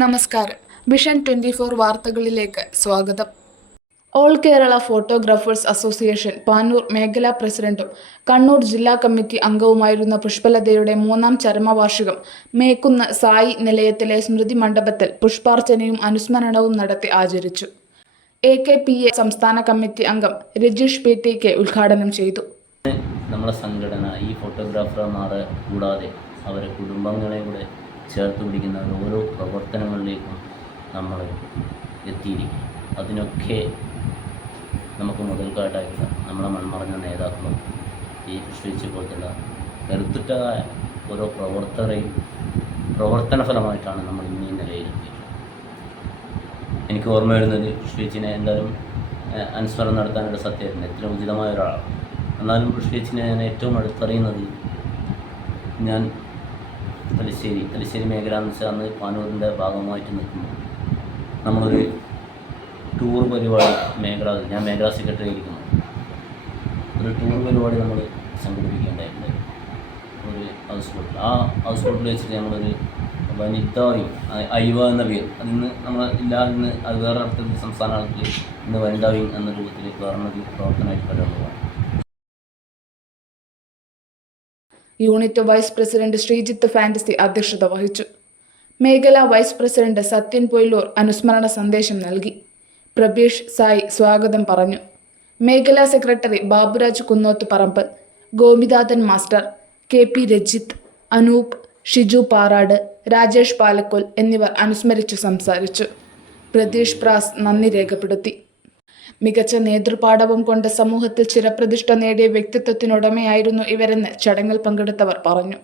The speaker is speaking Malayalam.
നമസ്കാരം. വിഷൻ ട്വന്റി ഫോർ വാർത്തകളിലേക്ക് സ്വാഗതം. All Kerala photographers association Panoor മേഖലാ പ്രസിഡന്റും കണ്ണൂർ ജില്ലാ കമ്മിറ്റി അംഗവുമായിരുന്ന പുഷ്പലതയുടെ മൂന്നാം ചരമവാർഷികം മേക്കുന്ന് സായി നിലയത്തിലെ സ്മൃതി മണ്ഡപത്തിൽ പുഷ്പാർച്ചനയും അനുസ്മരണവും നടത്തി ആചരിച്ചു. എ കെ പി എ സംസ്ഥാന കമ്മിറ്റി അംഗം രജീഷ് പി ടി കെ ഉദ്ഘാടനം ചെയ്തു. നമ്മുടെ സംഘടന ഈ ഫോട്ടോഗ്രാഫർമാരെ കൂടാതെ അവരുടെ കുടുംബങ്ങളെ കൂടെ ചേർത്ത് പിടിക്കുന്ന ഓരോ പ്രവർത്തനങ്ങളിലേക്കും നമ്മൾ എത്തിയിരിക്കും. അതിനൊക്കെ നമുക്ക് മുതൽക്കാട്ടായിട്ടുള്ള നമ്മളെ മൺമറഞ്ഞ നേതാക്കളും ഈ സൃഷ്ടിച്ച് പോലത്തുള്ള കരുത്തുറ്റതായ ഓരോ പ്രവർത്തകരെയും പ്രവർത്തന ഫലമായിട്ടാണ് നമ്മൾ ഇന്ന് ഈ നിലയിലെത്തിയിട്ടുള്ളത് എനിക്ക് ഓർമ്മ വരുന്നത് സൃഷ്ടിച്ചിനെ എന്തായാലും അനുസ്മരണം നടത്താനുള്ള സത്യമായിരുന്നു. എത്ര ഉചിതമായ ഒരാളാണ്. എന്നാലും സൃഷ്ടിച്ചിനെ ഞാൻ ഏറ്റവും അടുത്തറിയുന്നത് ഞാൻ തലശ്ശേരി തലശ്ശേരി മേഖല എന്ന് വെച്ചാൽ അന്ന് പാനൂരിന്റെ ഭാഗമായിട്ട് നിൽക്കുന്നു. നമ്മളൊരു ടൂർ പരിപാടി മേഖല ഞാൻ മേഖല സെക്രട്ടറി ആയിരിക്കുന്നു. ഒരു ടൂർ പരിപാടി നമ്മൾ സംഘടിപ്പിക്കേണ്ടതായിട്ടുണ്ട് ഒരു ഹൗസ് ബോട്ടിൽ ആ ഹൗസ് ബോട്ടിൽ വെച്ചിട്ട് ഞങ്ങളൊരു വനിതായും ഐവ എന്ന പേര്. അതിന്ന് നമ്മൾ ഇല്ലാതെ നിന്ന് അത് വേറെ അർത്ഥത്തിൽ സംസ്ഥാന ഇന്ന് വനിതാ വിങ് എന്ന രൂപത്തിലേക്ക് വേറൊരു പ്രവർത്തനമായിട്ട് കണ്ടുകൊണ്ടുപോകാം unit vice president Sreejith fantasy അധ്യക്ഷത വഹിച്ചു. മേഖലാ വൈസ് പ്രസിഡന്റ് സത്യൻ പൊയ്ലൂർ അനുസ്മരണ സന്ദേശം നൽകി. പ്രബീഷ് സായി സ്വാഗതം പറഞ്ഞു. മേഖലാ secretary Baburaj Kunnoth Paramb Gopinathan master K P Rajith Anoop Shiju Parad Rajesh Palakkol എന്നിവർ അനുസ്മരിച്ചു സംസാരിച്ചു. പ്രതീഷ് പ്രാസ് നന്ദി രേഖപ്പെടുത്തി. മികച്ച നേതൃപാഠവും കൊണ്ട് സമൂഹത്തിൽ ചിരപ്രതിഷ്ഠ നേടിയ വ്യക്തിത്വത്തിനുടമയായിരുന്നു ഇവരെന്ന് ചടങ്ങിൽ പങ്കെടുത്തവർ പറഞ്ഞു